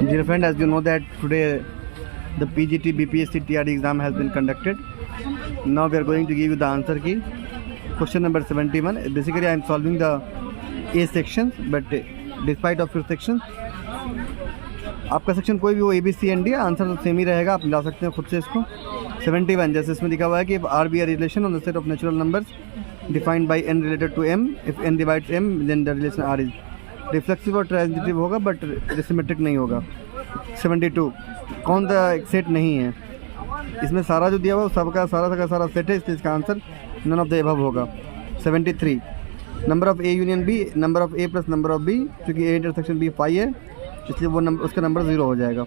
Dear friend, as you know that today the PGT BPSC TRD exam has been conducted. Now we are going to give you the answer key. Question number 71. Basically I am solving the A sections, but despite of your sections, आपका section कोई भी हो ABCD answer तो same ही रहेगा, आप ला सकते हैं खुद से इसको। 71 जैसे इसमें लिखा हुआ है कि R be R relation on the set of natural numbers defined by n related to m, if n divides m then the relation r is reflexive और ट्रांजिटिव होगा बट सिमेट्रिक नहीं होगा। 72 कौन सा एक सेट नहीं है, इसमें सारा जो दिया हुआ सबका सारा सेट है, इसलिए इसका answer none of the above होगा। 73 number of A union B, number of A plus number of B, क्योंकि ए इंटरसेक्शन बी 5 है इसलिए वो नंबर उसका नंबर 0 हो जाएगा।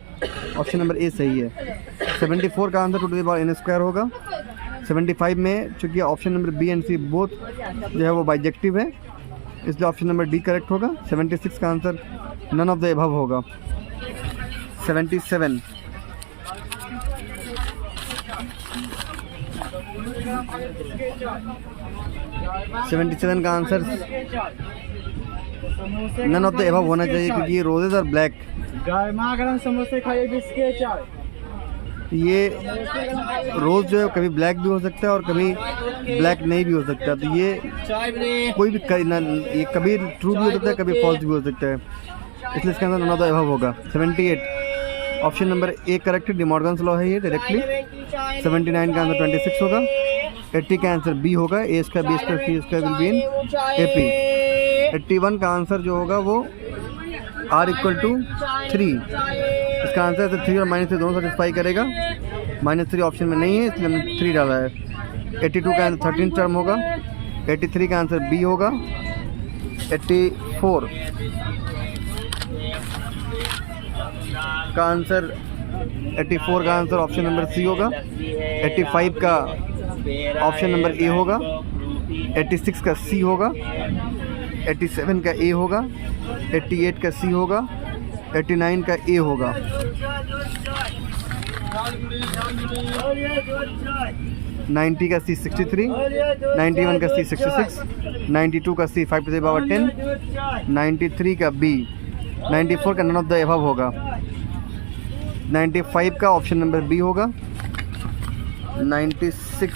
ऑप्शन नंबर ए सही है। 74 का answer two the power n square होगा। 75 में चूँकि option number B and C both जो है वो बाइजेक्टिव है इसलिए ऑप्शन नंबर डी करेक्ट होगा। 76 का answer none of the above होगा। 77 का answer none of the above होना चाहिए क्योंकि ये रोजेज और ब्लैक, समोसे खाइए बिस्किट चाय। ये रोज़ जो है कभी ब्लैक भी हो सकता है और कभी ब्लैक नहीं भी हो सकता, तो ये कोई भी ये कभी ट्रू भी हो सकता है कभी फॉल्स भी हो सकता है, इसलिए इसके अंदर नन ऑफ द एबव होगा। 78 ऑप्शन नंबर ए करेक्ट है, डिमॉर्गन्स लॉ है ये डायरेक्टली। 79 का आंसर 26 होगा। 80 का आंसर बी होगा, A square B square C square will be in AP। 81 का आंसर जो होगा वो r इक्वल टू 3, इसका आंसर है 3 और माइनस से दोनों सेटिस्फाई करेगा। -3 ऑप्शन में नहीं है इसलिए हमने 3 डाला है। 82 का आंसर 13 टर्म होगा। 83 का आंसर बी होगा। 84 का आंसर ऑप्शन नंबर सी होगा। 85 का ऑप्शन नंबर ए होगा। 86 का सी होगा। 87 का ए होगा। 88 का सी होगा। 89 का ए होगा। 90 का सी 63, 91 का सी 66, 92 का सी 5 to the power 10, 93 का बी, 94 का नन ऑफ द एबव होगा। 95 का ऑप्शन नंबर बी होगा। 96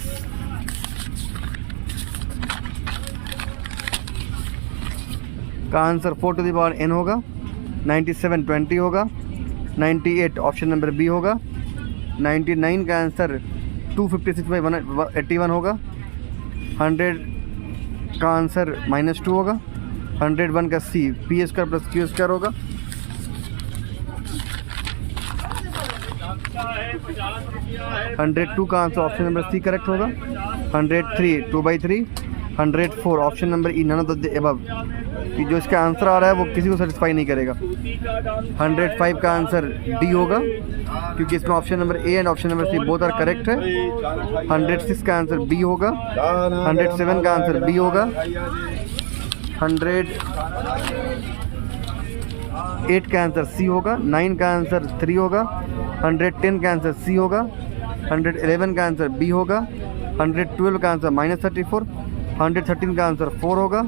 का answer 4 to the power n होगा। 97 20 होगा। 98 ऑप्शन नंबर बी होगा। 99 का आंसर 256/181 होगा। 100 का आंसर -2 होगा। 101 का C P square plus Q square होगा। 102 का answer option number C correct होगा। 103 2/3। 104 option number E none of the above, कि जो इसका आंसर आ रहा है वो किसी को सेटिस्फाई नहीं करेगा। 105 का आंसर डी होगा क्योंकि इसमें option number A and option number C both are correct है। 106 का आंसर बी होगा। 107 का आंसर बी होगा। 108 का आंसर सी होगा। 9 का आंसर 3 होगा। 110 का आंसर सी होगा। 111 का आंसर बी होगा। 112 का आंसर -34। 113 का आंसर 4 होगा।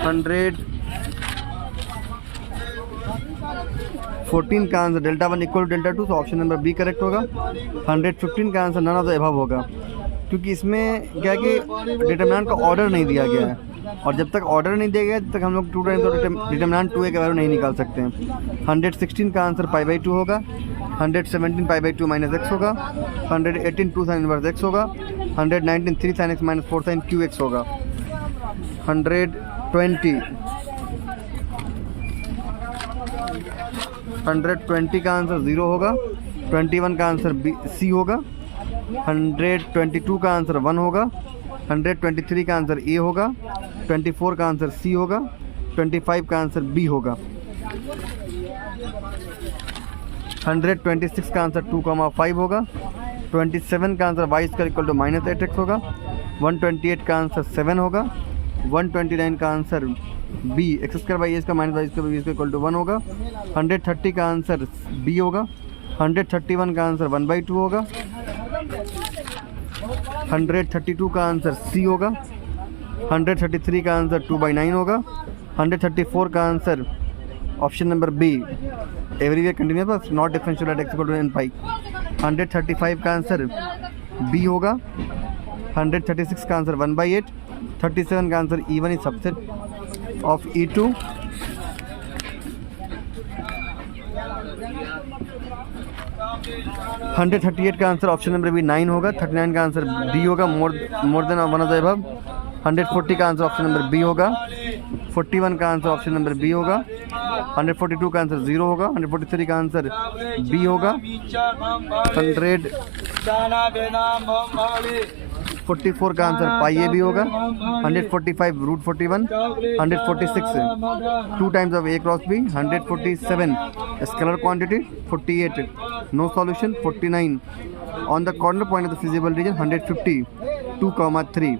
114 का आंसर Δ1 इक्वल टू Δ2, तो ऑप्शन नंबर बी करेक्ट होगा। 115 का answer none of the above होगा क्योंकि इसमें क्या है कि डिटरमिनेंट का ऑर्डर नहीं दिया गया है और जब तक ऑर्डर नहीं दिया गया तब तक हम लोग 2 टाइम तो डिटरमिनेंट 2a के वैल्यू नहीं निकाल सकते हैं। 116 का आंसर π/2 होगा। 117 π/2 -x होगा। 118 2 sin इनवर्स x होगा। 119 3 sin x - 4 sin qx होगा। 120 का आंसर 0 होगा। 21 का आंसर बी सी होगा। 122 का आंसर 1 होगा। 123 का आंसर ए होगा। 24 का आंसर सी होगा। 25 का आंसर बी होगा। 126 का आंसर 2,5 होगा। 27 का answer y square equal to -8x होगा। 128 का आंसर 7 होगा। 129 का answer B X square by A square minus Y square B square equal to 1 होगा। 130 का आंसर बी होगा। 131 का आंसर 1/2 होगा। 132 का आंसर सी होगा। 133 का आंसर 2/9 होगा। 134 का answer option number B everywhere continuous बस not differential at x equal to n pi. 135 का आंसर बी होगा। 136 का आंसर 1/8। 37 का answer E1 is subset of E2। 138 का आंसर ऑप्शन नंबर बी 9 होगा। 39 का आंसर डी होगा, more than one of the above. 140 का आंसर ऑप्शन नंबर बी होगा। 41 का आंसर ऑप्शन नंबर बी होगा। 142 का आंसर 0 होगा। 143 का आंसर बी होगा। 144 का आंसर पाई ए बी होगा। 145 root 41। 146 2 times of A cross B. 147 scalar quantity. 48 no solution. 49 on the corner point of the feasible region. 150 2,3